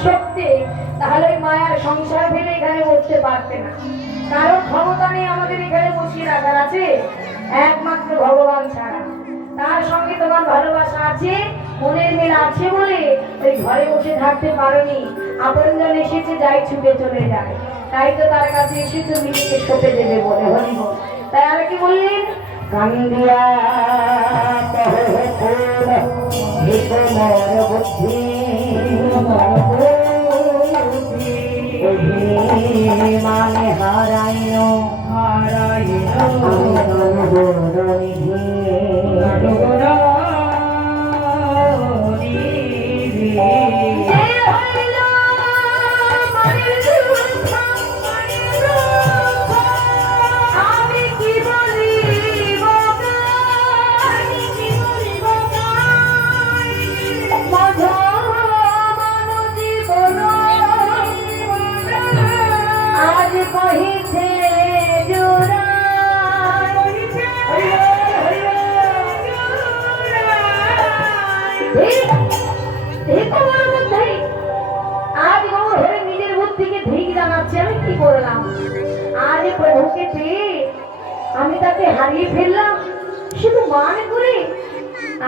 আসক্তি, তাহলে ওই মায়ার সংসার ফেলে এখানে বসতে পারতে না। কারণ ক্ষমতা নেই আমাদের এখানে বসিয়ে রাখার, আছে একমাত্র ভগবান ছাড়া। তার সঙ্গে তোমার ভালোবাসা আছে, মনের মিল আছে বলে ওই ঘরে বসে থাকতে পারোনি। আপনজন এসেছে, যাই ছুটে চলে যায়, তাই তো তার কাছে এসে তো নিজেকে সঁপে দেবে বলে হরিব। তাই আর কি বললেন, কান্দিয়া মানে হারাইন আমি তাকে হারিয়ে ফেললাম শুধু মানে করে।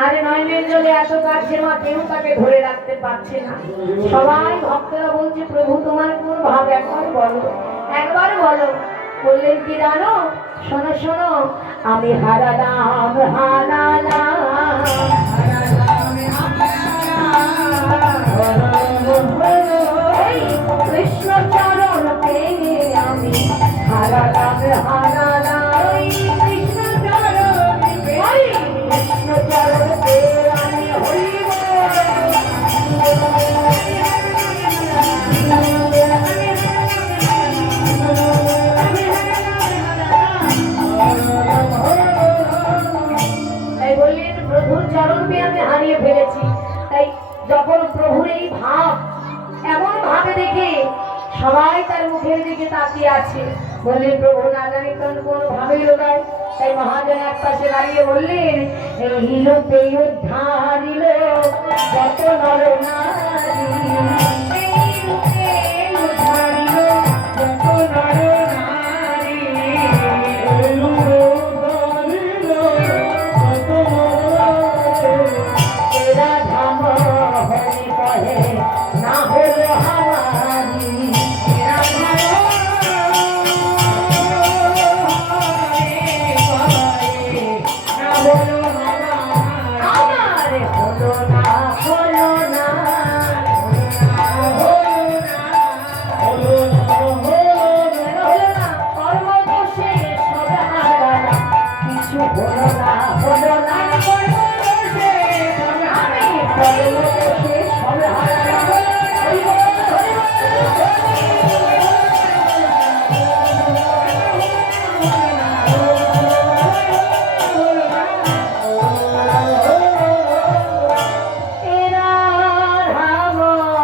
আরে নয় জলে এত কাছে মা, কেউ তাকে ধরে রাখতে পারছে না। সবাই ভক্তরা বলছে, প্রভু তোমার কোন ভাব একবার বলো, একবার বলো। বললেন কি জানো, শোনো শোনো, আমি হারালাম হারালাম কৃষ্ণ চরণ পেয়ে আমি হারালাম হারালাম কৃষ্ণ চরণ পেয়ে, কৃষ্ণ চরণ পেয়ে আমি হরিব। তাই বললেন প্রভুর চরণ পেয়ে আমি হারিয়ে ফেলেছি। তাই যখন প্রভুর এই ভাব এমন ভাবে দেখে সবাই তার মুখের দিকে তাকিয়ে আছে, বললেন প্রভু না জানি কোন ভাবে লোকায়। তাই মহাজন এক পাশে দাঁড়িয়ে বললেন, এই লোকে উদ্ধারিল যত নর নারী, এই লোকে উদ্ধারিল যত নর নারী, এই লোকে উদ্ধারিল যত নর, এরা ধাম হরি কহে না হলো হামারি, এরা ধাম কিছু হলো না।